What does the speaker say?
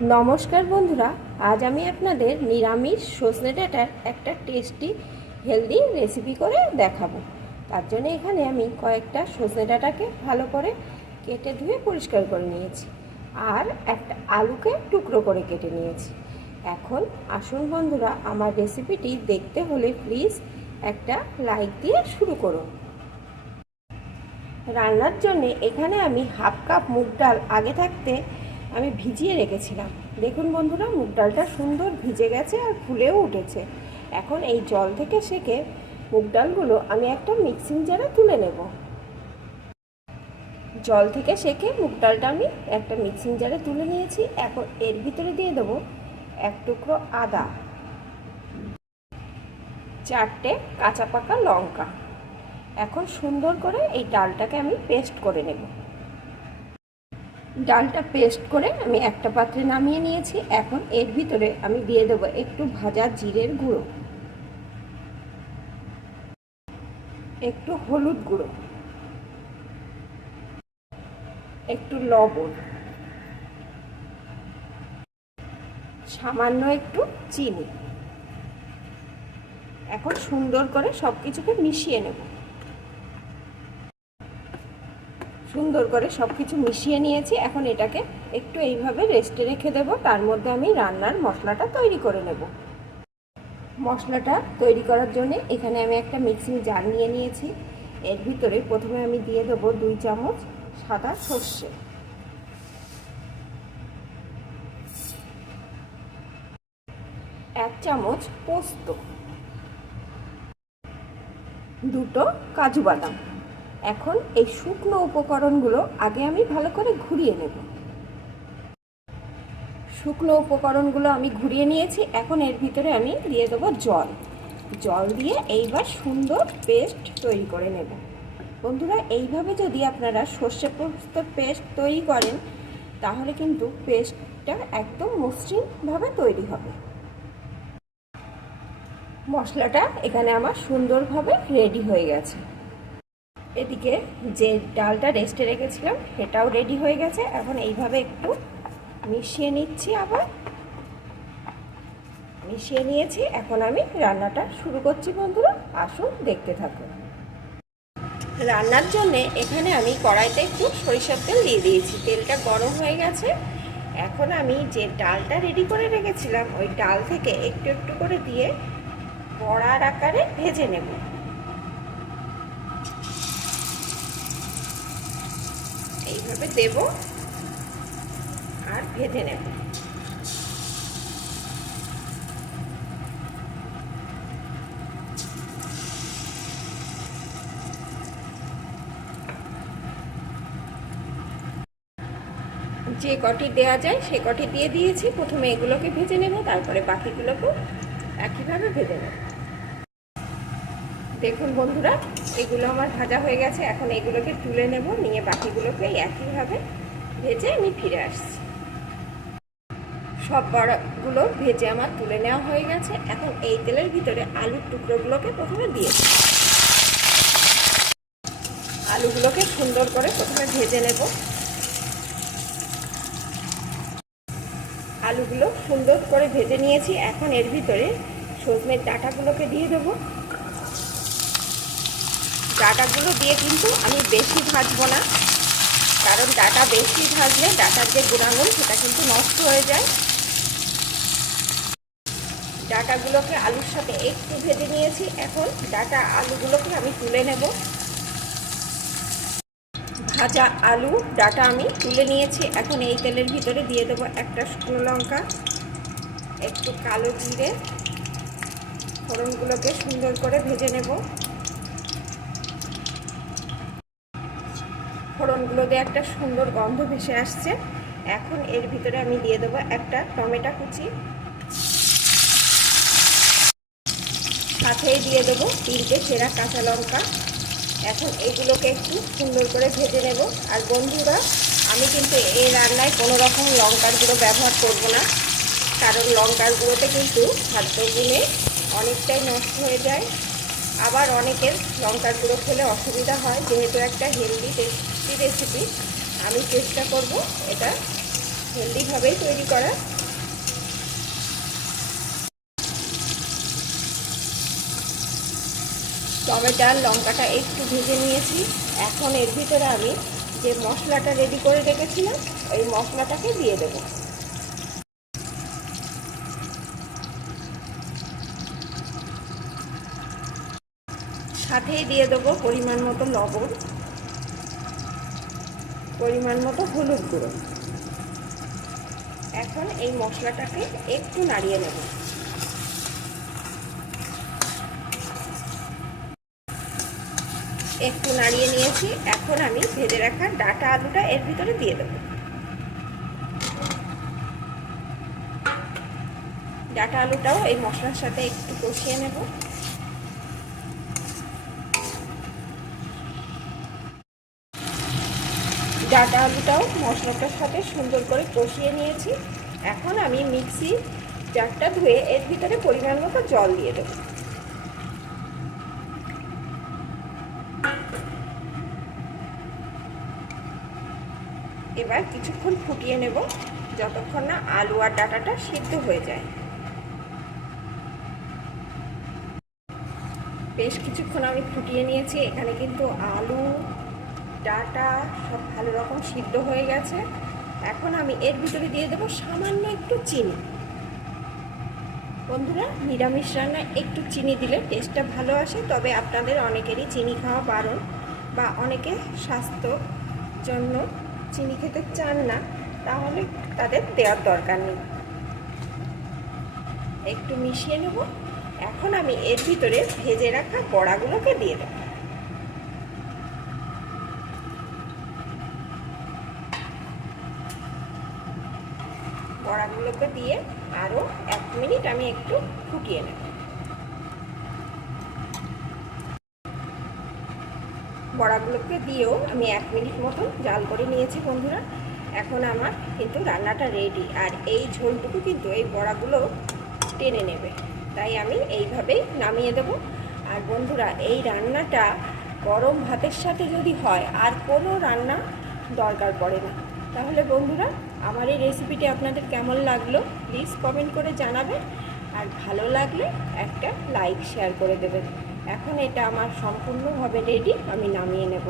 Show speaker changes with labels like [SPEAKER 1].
[SPEAKER 1] নমস্কার বন্ধুরা, আজ আমি আপনাদের নিরামিষ সজনে ডাঁটার একটা টেস্টি হেলদি রেসিপি করে দেখাবো। তার জন্য এখানে আমি কয়েকটা সজনে ডাঁটাকে ভালো করে কেটে ধুয়ে পরিষ্কার করে নিয়েছি আর একটা আলুকে টুকরো করে কেটে নিয়েছি। এখন আসুন বন্ধুরা, আমার রেসিপিটি দেখতে হলে প্লিজ একটা লাইক দিয়ে শুরু করুন। রান্নার জন্যে এখানে আমি হাফ কাপ মুগ ডাল আগে থাকতে আমি ভিজিয়ে রেখেছিলাম। দেখুন বন্ধুরা মুগ ডালটা সুন্দর ভিজে গেছে আর ফুলেও উঠেছে। এখন এই জল থেকে সেকে মুগ ডালগুলো আমি একটা মিক্সিং জারে তুলে নেব। জল থেকে সেকে মুগ ডালটা আমি একটা মিক্সিং জারে তুলে নিয়েছি। এখন এর ভিতরে দিয়ে দেবো এক টুকরো আদা, চারটে কাঁচা পাকা লঙ্কা। এখন সুন্দর করে এই ডালটাকে আমি পেস্ট করে নেব। ডালটা পেস্ট করে আমি একটা পাত্রে নামিয়ে নিয়েছি। এখন এর ভিতরে আমি দিয়ে দেবো একটু ভাজা জিরের গুঁড়ো। একটু হলুদ গুঁড়ো। একটু লবণ। সামান্য একটু চিনি। এখন সুন্দর করে সব কিছুকে মিশিয়ে নেব। সুন্দর করে সব কিছু মিশিয়ে নিয়েছি। এখন এটাকে একটু এইভাবে রেস্টে রেখে দেবো। তার মধ্যে আমি রান্নার মশলাটা তৈরি করে নেব। মশলাটা তৈরি করার জন্য এখানে আমি একটা মিক্সিং জার নিয়ে নিয়েছি। এর ভিতরে প্রথমে আমি দিয়ে দেবো দুই চামচ সাদা সর্ষে। এক চামচ পোস্ত। দুটো কাজু বাদাম। এখন এই শুকনো উপকরণগুলো আগে আমি ভালো করে ঘুরিয়ে নেব। শুকনো উপকরণগুলো আমি ঘুরিয়ে নিয়েছি, এখন এর ভিতরে আমি দিয়ে দেবো জল। জল দিয়ে এইবার সুন্দর পেস্ট তৈরি করে নেব। বন্ধুরা, এইভাবে যদি আপনারা সর্ষে পোস্তর পেস্ট তৈরি করেন, তাহলে কিন্তু পেস্টটা একদম মসৃণভাবে তৈরি হবে। মশলাটা এখানে আমার সুন্দরভাবে রেডি হয়ে গেছে। এদিকে যে ডালটা রেস্টে রেখেছিলাম, সেটাও রেডি হয়ে গেছে। এখন এইভাবে একটু মিশিয়ে নিচ্ছি আবার। মিশিয়ে নিয়েছি, এখন আমি রান্নাটা শুরু করছি বন্ধুরা। আসুন, দেখতে থাকুন। রান্নার জন্যে এখানে আমি কড়াইতে একটু সরিষার তেল দিয়ে দিয়েছি। তেলটা গরম হয়ে গেছে। এখন আমি যে ডালটা রেডি করে রেখেছিলাম, ওই ডাল থেকে একটু একটু করে দিয়ে বড়ার আকারে ভেজে নেব। এইভাবে দেব আর ভেজে নেব। যে কটি দেওয়া যায় সে কটি দিয়ে দিয়েছি। প্রথমে এগুলোকে ভেজে নেব, তারপরে বাকিগুলোকেও একইভাবে ভেজে নেব। দেখুন বন্ধুরা, এগুলো আমার ভাজা হয়ে গেছে। এখন এগুলোকে তুলে নেব, নিয়ে বাকিগুলোকে একইভাবে ভেজে আমি ফিরে আসছি। সব বড়াগুলো ভেজে আমার তুলে নেওয়া হয়ে গেছে। এখন এই তেলের ভিতরে আলুর টুকরোগুলোকে প্রথমে দিয়ে আলুগুলোকে সুন্দর করে প্রথমে ভেজে নেব। আলুগুলো সুন্দর করে ভেজে নিয়েছি। এখন এর ভিতরে সজনের ডাটাগুলোকে দিয়ে দেবো। ডাটাগুলো দিয়ে কিন্তু আমি বেশি ভাজবো না। কারণ ডাটা বেশি ভাজলে ডাটার যে গুণাগুণ সেটা কিন্তু নষ্ট হয়ে যায়। ডাটাগুলোকে আলুর সাথে একটু ভেজে নিয়েছি। এখন ডাটা আলুগুলোকে আমি তুলে নেব। ভাজা আলু, ডাটা আমি তুলে নিয়েছি। এখন এই তেলের ভিতরে দিয়ে দেবো একটা শুকনো লঙ্কা, একটু কালো জিরে। ফোড়নগুলোকে সুন্দর করে ভেজে নেব। ফোড়নগুলো দিয়ে একটা সুন্দর গন্ধ ভেসে আসছে। এখন এর ভিতরে আমি দিয়ে দেবো একটা টমেটো কুচি। সাথেই দিয়ে দেবো তিনটে সেরা কাঁচা লঙ্কা। এখন এগুলোকে একটু সুন্দর করে ভেজে নেব। আর বন্ধুরা, আমি কিন্তু এই রান্নায় কোনো রকম লঙ্কার গুঁড়ো ব্যবহার করব না। কারণ লঙ্কার গুঁড়োতে কিন্তু খাদ্য গুণে অনেকটাই নষ্ট হয়ে যায়। আবার অনেকের লঙ্কার গুঁড়ো খেলে অসুবিধা হয়, যেহেতু একটা হেলদি টেস্টি রেসিপি আমি চেষ্টা করব এটা হেলদিভাবেই তৈরি করা টমেটো আর লঙ্কাটা একটু ভেজে নিয়েছি। এখন এর ভিতরে আমি যে মশলাটা রেডি করে রেখেছিলাম, ওই মশলাটাকে দিয়ে দেবো। সাথেই দিয়ে দেবো পরিমাণ মতো লবণ। পরিমাণ মতো হলুদ গুঁড়ো। এখন এই মশলাটাকে একটু নাড়িয়ে নেব। একটু নাড়িয়ে নিয়েছি, এখন আমি ভেজে রাখা ডাটা আলুটা এর ভিতরে দিয়ে দেব। ডাটা আলুটাও এই মশলার সাথে একটু কষিয়ে নেব। ডাটা আলুটাও মশলাটার সাথে সুন্দর করে কষিয়ে নিয়েছি। এখন আমি মিক্সি জারটা ধুয়ে এর ভিতরে পরিমাণ মতো জল দিয়ে দেবো। এবার কিছুক্ষণ ফুটিয়ে নেব যতক্ষণ না আলু আর ডাটাটা সিদ্ধ হয়ে যায়। বেশ কিছুক্ষণ আমি ফুটিয়ে নিয়েছি। এখানে কিন্তু আলু ডাটা সব ভালো রকম সিদ্ধ হয়ে গেছে। এখন আমি এর ভিতরে দিয়ে দেবো সামান্য একটু চিনি। বন্ধুরা, নিরামিষ রান্নায় একটু চিনি দিলে টেস্টটা ভালো আসে, তবে আপনাদের অনেকেরই চিনি খাওয়া বারণ বা অনেকে স্বাস্থ্য জন্য চিনি খেতে চান না, তাহলে তাদের দেওয়ার দরকার নেই। একটু মিশিয়ে নেব। এখন আমি এর ভিতরে ভেজে রাখা বড়াগুলোকে দিয়ে দেব। বড়াগুলোকে দিয়ে আরও এক মিনিট আমি একটু ফুটিয়ে নেব। বড়াগুলোকে দিয়েও আমি এক মিনিট মতন জাল করে নিয়েছি বন্ধুরা। এখন আমার কিন্তু রান্নাটা রেডি আর এই ঝোলটুকু কিন্তু এই বড়াগুলো টেনে নেবে। তাই আমি এইভাবেই নামিয়ে দেব। আর বন্ধুরা, এই রান্নাটা গরম ভাতের সাথে যদি হয়, আর কোনো রান্না দরকার পড়ে না। তাহলে বন্ধুরা আমার এই রেসিপিটি আপনাদের কেমন লাগল প্লিজ কমেন্ট করে জানাবেন। আর ভালো লাগলে একটা লাইক শেয়ার করে দেবেন। এখন এটা আমার সম্পূর্ণভাবে রেডি আমি নামিয়ে নেব।